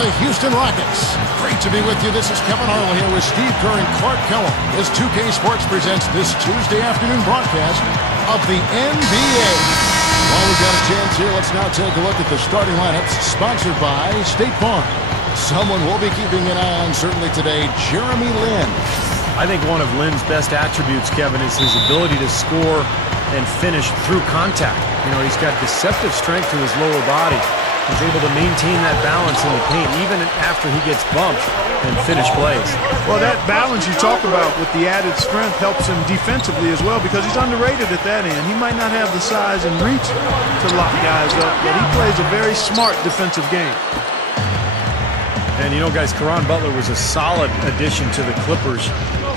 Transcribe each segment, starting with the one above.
the Houston Rockets. Great to be with you. This is Kevin Harlan here with Steve Kerr and Clark Kellogg as 2K Sports presents this Tuesday afternoon broadcast of the NBA. While we've got a chance here, let's now take a look at the starting lineups sponsored by State Farm. Someone we'll be keeping an eye on certainly today, Jeremy Lin. I think one of Lin's best attributes, Kevin, is his ability to score and finish through contact. You know, he's got deceptive strength to his lower body. He's able to maintain that balance in the paint even after he gets bumped and finish plays. Well, that balance you talk about with the added strength helps him defensively as well because he's underrated at that end. He might not have the size and reach to lock guys up, but he plays a very smart defensive game. And you know, guys, Caron Butler was a solid addition to the Clippers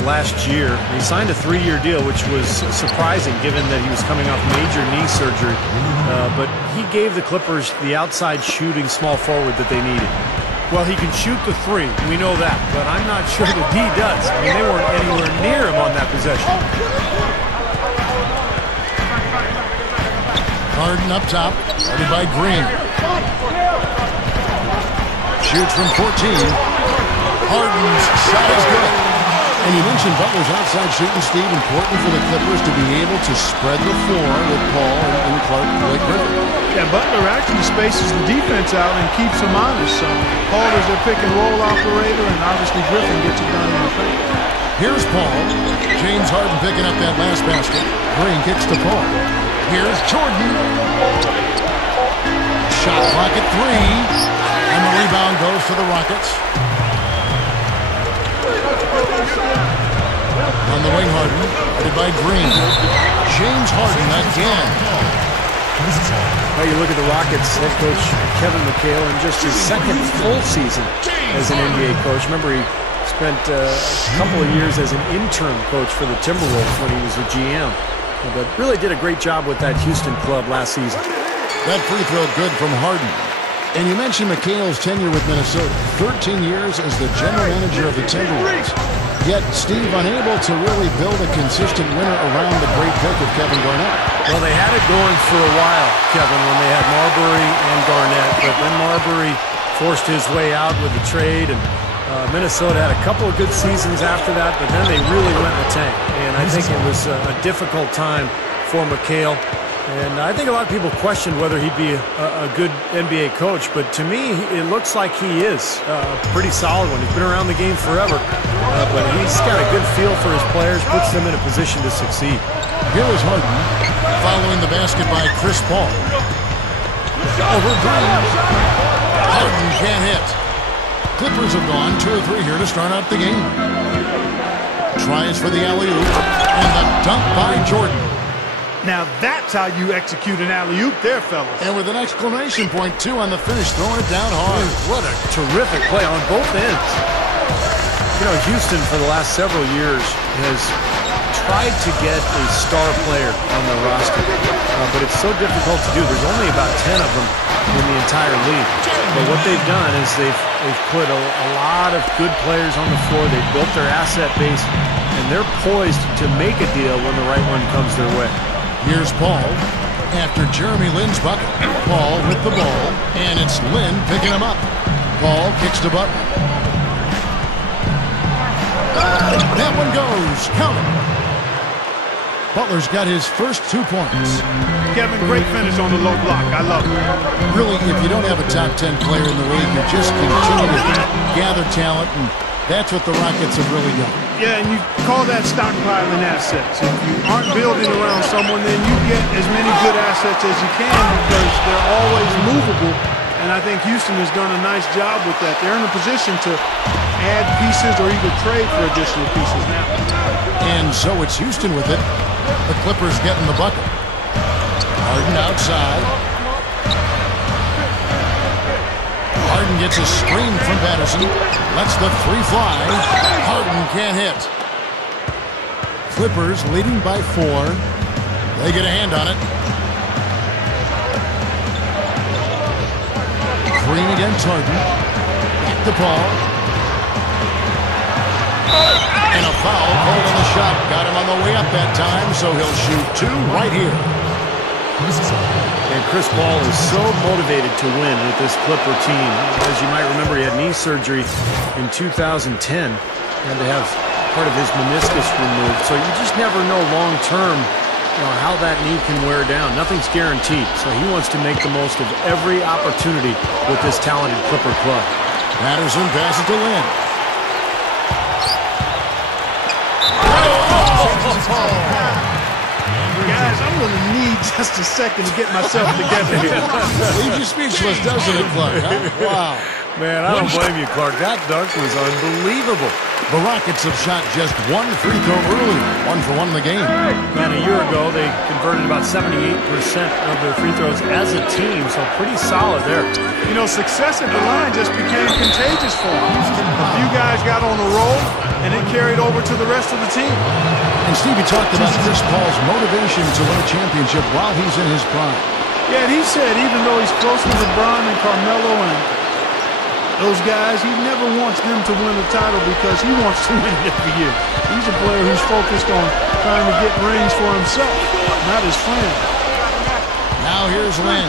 last year. He signed a 3-year deal, which was surprising given that he was coming off major knee surgery. But he gave the Clippers the outside shooting small forward that they needed. Well, he can shoot the three. We know that. But I'm not sure that he does. I mean, they weren't anywhere near him on that possession. Harden up top, headed by Green. Shoots from 14. Harden's shot is good. And you mentioned Butler's outside shooting, Steve, important for the Clippers to be able to spread the floor with Paul and Clark and Blake Griffin. Yeah, Butler actually spaces the defense out and keeps them honest. So Paul is their pick and roll operator, and obviously Griffin gets it done in the paint. Here's Paul. James Harden picking up that last basket. Green kicks to Paul. Here's Jordan. Shot clock at 3. And the rebound goes to the Rockets. On the wing, Harden, headed by Green. James Harden again. Well, you look at the Rockets head coach Kevin McHale in just his second full season as an NBA coach. Remember, he spent a couple of years as an interim coach for the Timberwolves when he was a GM. But really did a great job with that Houston club last season. That free throw good from Harden. And you mentioned McHale's tenure with Minnesota. 13 years as the general manager of the Timberwolves. Yet, Steve, unable to really build a consistent winner around the great pick of Kevin Garnett. Well, they had it going for a while, Kevin, when they had Marbury and Garnett. But then Marbury forced his way out with the trade, and Minnesota had a couple of good seasons after that, but then they really went in the tank. And I think it was a difficult time for McHale. And I think a lot of people questioned whether he'd be a good NBA coach, but to me, it looks like he is a pretty solid one. He's been around the game forever, but he's got a good feel for his players, puts them in a position to succeed. Here is Harden, following the basket by Chris Paul. Over Green. Harden can't hit. Clippers have gone 2 or 3 here to start out the game. Tries for the alley-oop, and the dunk by Jordan. Now that's how you execute an alley-oop there, fellas. And with an exclamation point, too, on the finish, throwing it down hard. What a terrific play on both ends. You know, Houston for the last several years has tried to get a star player on their roster, but it's so difficult to do. There's only about 10 of them in the entire league. But what they've done is they've put a lot of good players on the floor. They've built their asset base, and they're poised to make a deal when the right one comes their way. Here's Paul after Jeremy Lin's bucket. Paul with the ball, and it's Lin picking him up. Paul kicks to Butler. That one goes. Count it. Butler's got his first 2 points. Kevin, great finish on the low block. I love it. Really, if you don't have a top 10 player in the league, you just continue to gather talent, and that's what the Rockets have really done. Yeah, and you call that stockpiling assets. If you aren't building around someone, then you get as many good assets as you can because they're always movable. And I think Houston has done a nice job with that. They're in a position to add pieces or even trade for additional pieces now. And so it's Houston with it. The Clippers getting the bucket. Harden outside. Harden gets a screen from Patterson. Lets the 3 fly. Harden can't hit. Clippers leading by 4. They get a hand on it. Green against Harden. Back to Paul. And a foul called on the shot. Got him on the way up that time, so he'll shoot 2 right here. And Chris Paul is so motivated to win with this Clipper team. As you might remember, he had knee knee surgery in 2010 and to have part of his meniscus removed. So you just never know long-term how that knee can wear down. Nothing's guaranteed. So he wants to make the most of every opportunity with this talented Clipper club. Patterson passes to Lynn. Guys, I'm going to need just a second to get myself together here. Leaves you speechless, doesn't it, Clark? Huh? Wow. Man, I don't blame you, Clark. That dunk was unbelievable. The Rockets have shot just one free throw early, 1 for 1 in the game. Man, a year ago, they converted about 78% of their free throws as a team, so pretty solid there. You know, success at the line just became contagious for them. A few guys got on a roll, and it carried over to the rest of the team. And Stevie talked about Chris Paul's motivation to win a championship while he's in his prime. Yeah, and he said even though he's close with LeBron and Carmelo and those guys, he never wants them to win a title because he wants to win it every year. He's a player who's focused on trying to get rings for himself, not his friend. Now here's Lynn.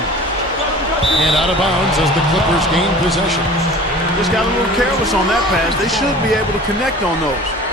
And out of bounds as the Clippers gain possession. Just got a little careless on that pass. They should be able to connect on those.